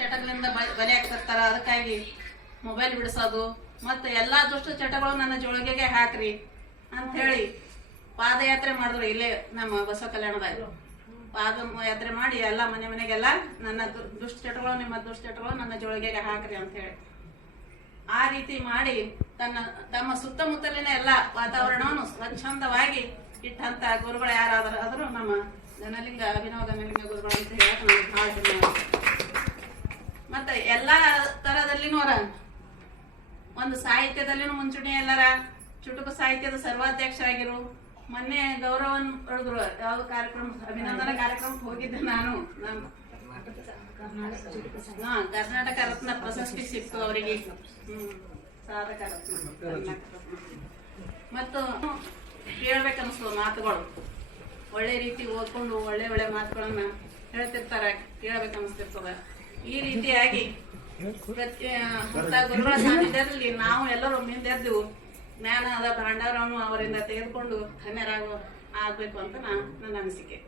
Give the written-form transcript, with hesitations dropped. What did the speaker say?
ಚಟಗಳಿಂದ ಬಲಿ ಆಗ್ತಿರ್ತಾರ. ಅದಕ್ಕಾಗಿ ಮೊಬೈಲ್ ಬಿಡಿಸೋದು ಮತ್ತೆ ಎಲ್ಲಾ ದುಷ್ಟ ಚಟಗಳು ನನ್ನ ಜೋಳಿಗೆಗೆ ಹಾಕ್ರಿ ಅಂತ ಹೇಳಿ ಪಾದಯಾತ್ರೆ ಮಾಡಿದ್ರು. ಇಲ್ಲೇ ನಮ್ಮ ಬಸವ ಕಲ್ಯಾಣದಾಗ ಪಾದಯಾತ್ರೆ ಮಾಡಿ ಎಲ್ಲಾ ಮನೆಗೆಲ್ಲ ನನ್ನ ದುಷ್ಟಚಟಗಳು ನಿಮ್ಮ ದುಷ್ಟಚಟಗಳು ನನ್ನ ಜೋಳಿಗೆಗೆ ಹಾಕ್ರಿ ಅಂತ ಹೇಳಿ ಆ ರೀತಿ ಮಾಡಿ ತಮ್ಮ ಸುತ್ತಮುತ್ತಲಿನ ಎಲ್ಲಾ ವಾತಾವರಣವನ್ನು ಸ್ವಚ್ಛಂದವಾಗಿ ಇಟ್ಟಂತ ಗುರುಗಳು ಯಾರಾದರೂ ನಮ್ಮ ಅಭಿನವ ಘನಲಿಂಗ ಗುರುಗಳು ಅಂತ ಹೇಳಕ್ ನಮ್ಗೆ ಬಹಳ ಹೆಮ್ಮೆ. ಮತ್ತೆ ಎಲ್ಲಾ ತರದಲ್ಲಿನವರ ಒಂದು ಸಾಹಿತ್ಯದಲ್ಲಿನೂ ಮುಂಚೂಣಿ ಎಲ್ಲರ ಚುಟುಕು ಸಾಹಿತ್ಯದ ಸರ್ವಾಧ್ಯಕ್ಷರಾಗಿರು. ಮೊನ್ನೆ ಗೌರವನ್ ಪಡೆದ್ರು. ಯಾವ್ದು ಕಾರ್ಯಕ್ರಮ ಅಭಿನಂದನಾ ಕಾರ್ಯಕ್ರಮಕ್ಕೆ ಹೋಗಿದ್ದೆ ನಾನು. ಕರ್ನಾಟಕ ರತ್ನ ಪ್ರಶಸ್ತಿ ಸಿಕ್ತು ಅವರಿಗೆ. ಸಾಧಕ ರತ್ನ. ಮತ್ತು ಕೇಳ್ಬೇಕನ್ನಿಸ್ತದ ಮಾತುಗಳು. ಒಳ್ಳೆ ರೀತಿ ಓದ್ಕೊಂಡು ಒಳ್ಳೆ ಮಾತುಗಳನ್ನ ಹೇಳ್ತಿರ್ತಾರ, ಕೇಳ್ಬೇಕನ್ನಿಸ್ತಿರ್ತದ. ಈ ರೀತಿಯಾಗಿ ಗುರುಗಳ ಸಾನ್ನಿಧ್ಯದಲ್ಲಿ ನಾವು ಎಲ್ಲರೂ ಮುಂದೆದ್ದು ಜ್ಞಾನದ ಭಂಡಾರವನ್ನು ಅವರಿಂದ ತೆಗೆದುಕೊಂಡು ಧನ್ಯರಾಗಬೇಕು ಅಂತ ನನ್ನ ಅನಿಸಿಕೆ.